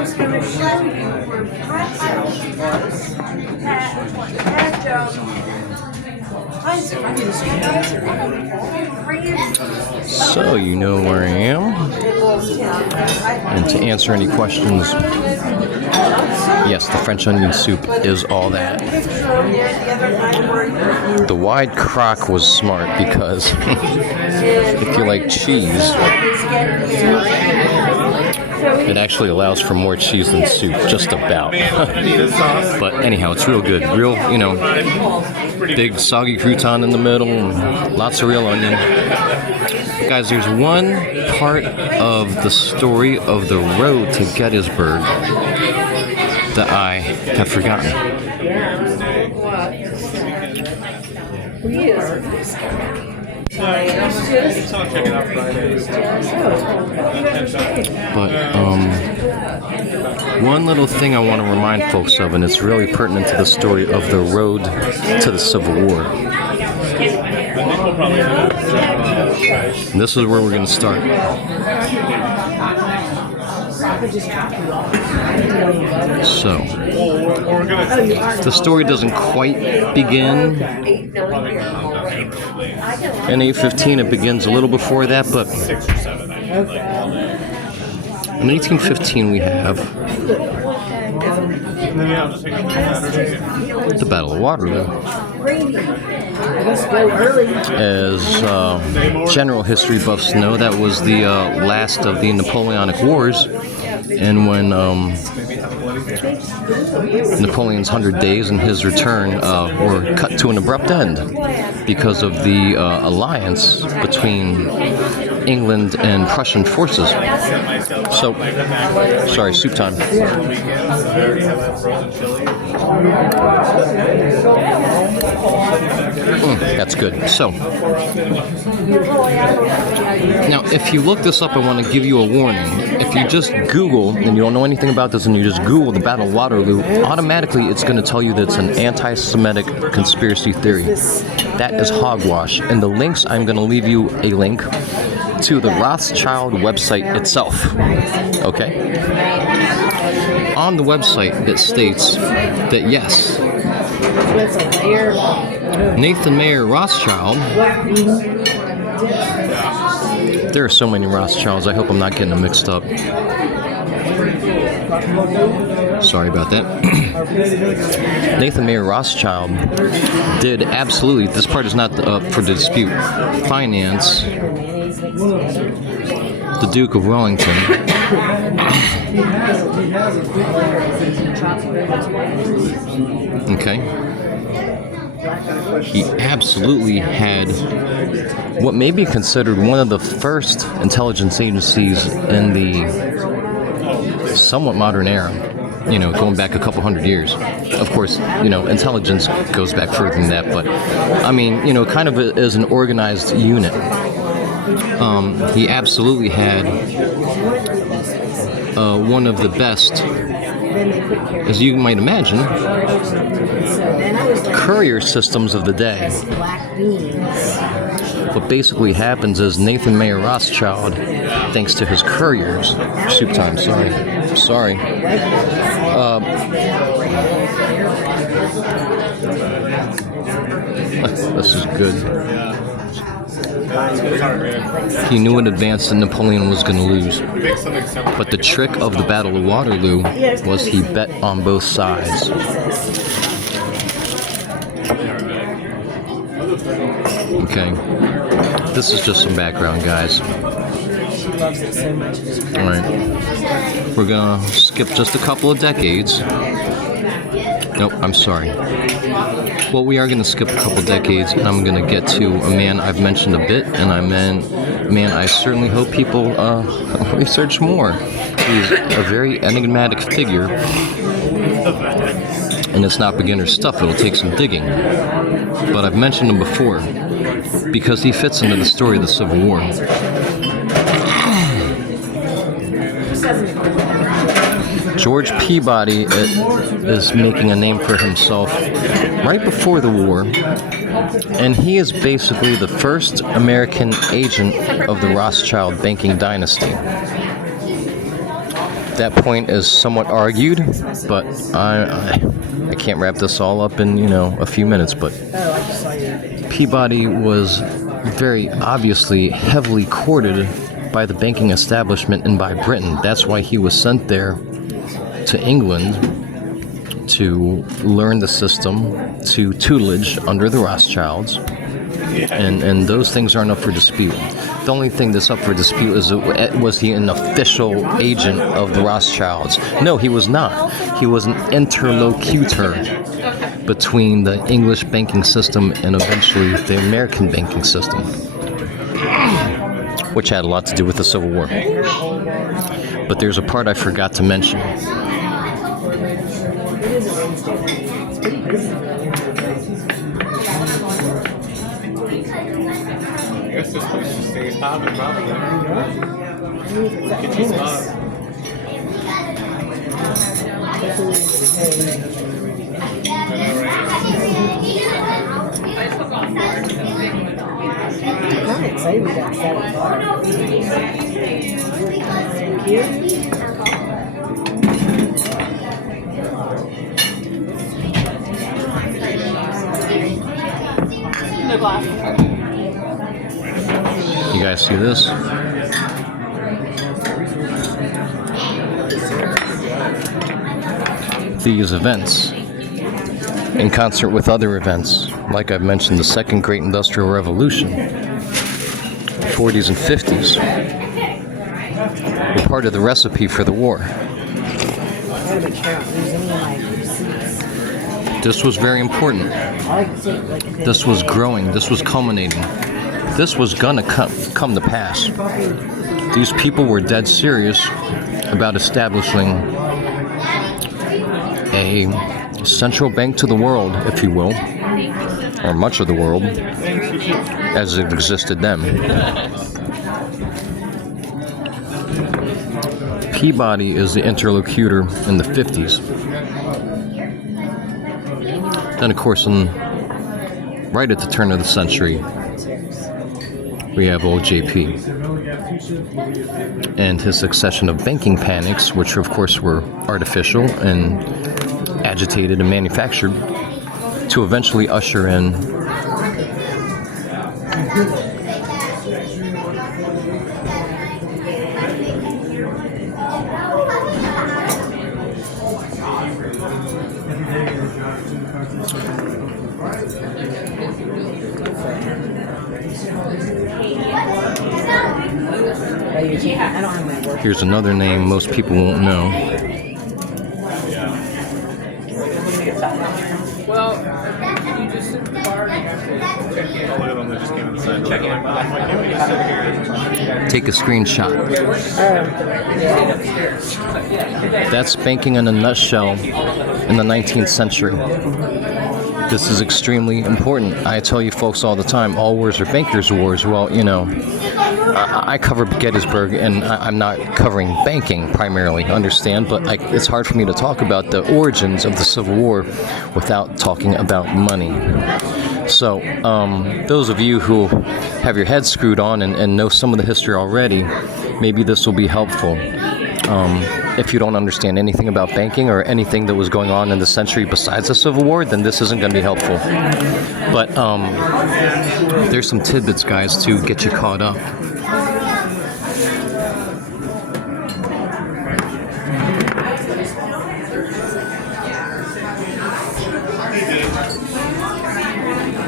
was going to show you where Rothschild was So you know where I am. And to answer any questions, yes, the French onion soup is all that. The wide crock was smart because if you like cheese, it actually allows for more cheese than soup, just about. But anyhow, it's real good. Real, big soggy crouton in the middle, and lots of real onion. Guys, there's one part of the story of the road to Gettysburg that I have forgotten. But one little thing I want to remind folks of, and it's really pertinent to the story of the road to the Civil War. And this is where we're going to start. So, the story doesn't quite begin in 815. It begins a little before that, but in 1815 we have the Battle of Waterloo. As general history buffs know, that was the last of the Napoleonic Wars, and when Napoleon's 100 days and his return were cut to an abrupt end because of the alliance between England and Prussian forces. So, sorry, soup time. That's good. So, now if you look this up, I want to give you a warning. If you just Google, and you don't know anything about this, and you just Google the Battle of Waterloo, automatically it's going to tell you that it's an anti-Semitic conspiracy theory. That is hogwash. And the links, I'm going to leave you a link to the Rothschild website itself. Okay? On the website, it states that yes, Nathan Mayer Rothschild. There are so many Rothschilds, I hope I'm not getting them mixed up. Sorry about that. Nathan Mayer Rothschild did absolutely, this part is not up for the dispute, finance the Duke of Wellington. Okay. He absolutely had what may be considered one of the first intelligence agencies in the somewhat modern era, going back a couple hundred years. Of course, intelligence goes back further than that, but I mean, kind of as an organized unit. He absolutely had one of the best, as you might imagine, courier systems of the day. What basically happens is Nathan Mayer Rothschild, thanks to his couriers, soup time, sorry. This is good. He knew in advance that Napoleon was going to lose. But the trick of the Battle of Waterloo was he bet on both sides. Okay. This is just some background, guys. Alright. We're going to skip just a couple of decades. Nope, I'm sorry. Well, we are going to skip a couple decades, and I'm going to get to a man I've mentioned a bit, and a man I certainly hope people research more. He's a very enigmatic figure, and it's not beginner stuff. It'll take some digging. But I've mentioned him before because he fits into the story of the Civil War. George Peabody is making a name for himself right before the war And he is basically the first American agent of the Rothschild banking dynasty. That point is somewhat argued, but I can't wrap this all up in, a few minutes, but Peabody was very obviously heavily courted by the banking establishment and by Britain. That's why he was sent there to England to learn the system, to tutelage under the Rothschilds, and those things aren't up for dispute. The only thing that's up for dispute is, was he an official agent of the Rothschilds? No, he was not. He was an interlocutor between the English banking system and eventually the American banking system, which had a lot to do with the Civil War. But there's a part I forgot to mention. I guess this place just stays hot and probably. Get you spot. I'm excited we got 7 bars. Thank you. You guys see this? These events, in concert with other events, like I've mentioned, the Second Great Industrial Revolution, 40s and 50s, were part of the recipe for the war. This was very important. This was growing. This was culminating. This was gonna come to pass. These people were dead serious about establishing a central bank to the world, if you will, or much of the world, as it existed then. Peabody is the interlocutor in the 50s. Then, of course, right at the turn of the century, we have old JP and his succession of banking panics, which of course were artificial and agitated and manufactured to eventually usher in here's another name most people won't know. Well, can you just Take a screenshot. That's banking in a nutshell in the 19th century. This is extremely important. I tell you folks all the time, all wars are bankers' wars. Well, I cover Gettysburg, and I'm not covering banking primarily, understand? But it's hard for me to talk about the origins of the Civil War without talking about money. So, those of you who have your heads screwed on and know some of the history already, maybe this will be helpful. If you don't understand anything about banking or anything that was going on in the century besides the Civil War, then this isn't going to be helpful. But there's some tidbits, guys, to get you caught up.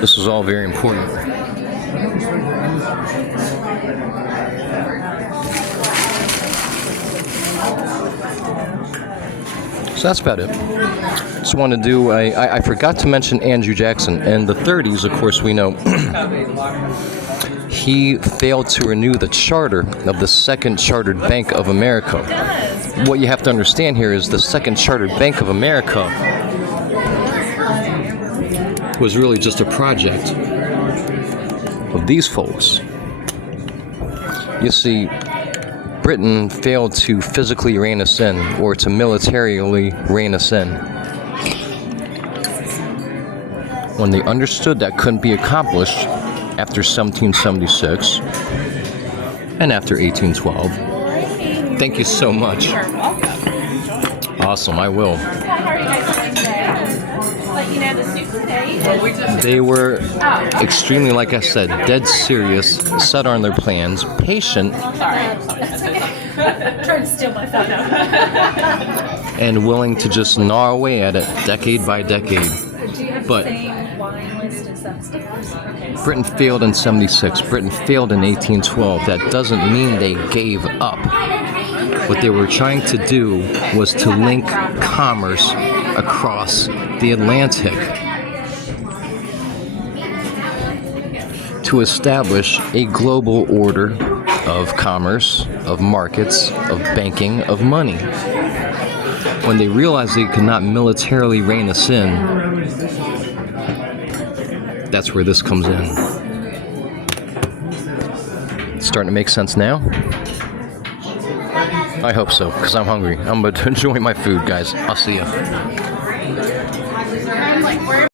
This is all very important. So that's about it. Just want to do, I forgot to mention Andrew Jackson. In the 30s, of course, we know he failed to renew the charter of the Second Chartered Bank of America. What you have to understand here is the Second Chartered Bank of America was really just a project of these folks. You see, Britain failed to physically rein us in or to militarily rein us in. when they understood that couldn't be accomplished after 1776 and after 1812. Thank you so much. You're welcome. Awesome, I will. How are you guys doing today? Let you know the soup today. They were extremely, like I said, dead serious, set on their plans, patient, Sorry. Trying to steal my photo. and willing to just gnaw away at it decade by decade. But Wine list is upstairs. Okay. Britain failed in 76, Britain failed in 1812. That doesn't mean they gave up. What they were trying to do was to link commerce across the Atlantic to establish a global order of commerce, of markets, of banking, of money. When they realized they could not militarily rein us in, that's where this comes in. It's starting to make sense now? I hope so, because I'm hungry. I'm about to enjoy my food, guys. I'll see you.